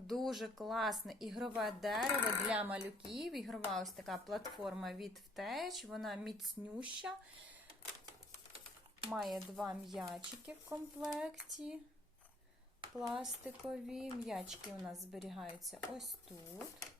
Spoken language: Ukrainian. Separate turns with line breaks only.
Дуже класне ігрове дерево для малюків. Ігрова ось така платформа від втеч. Вона міцнюща. Має два м'ячики в комплекті. Пластикові. М'ячки у нас зберігаються ось тут.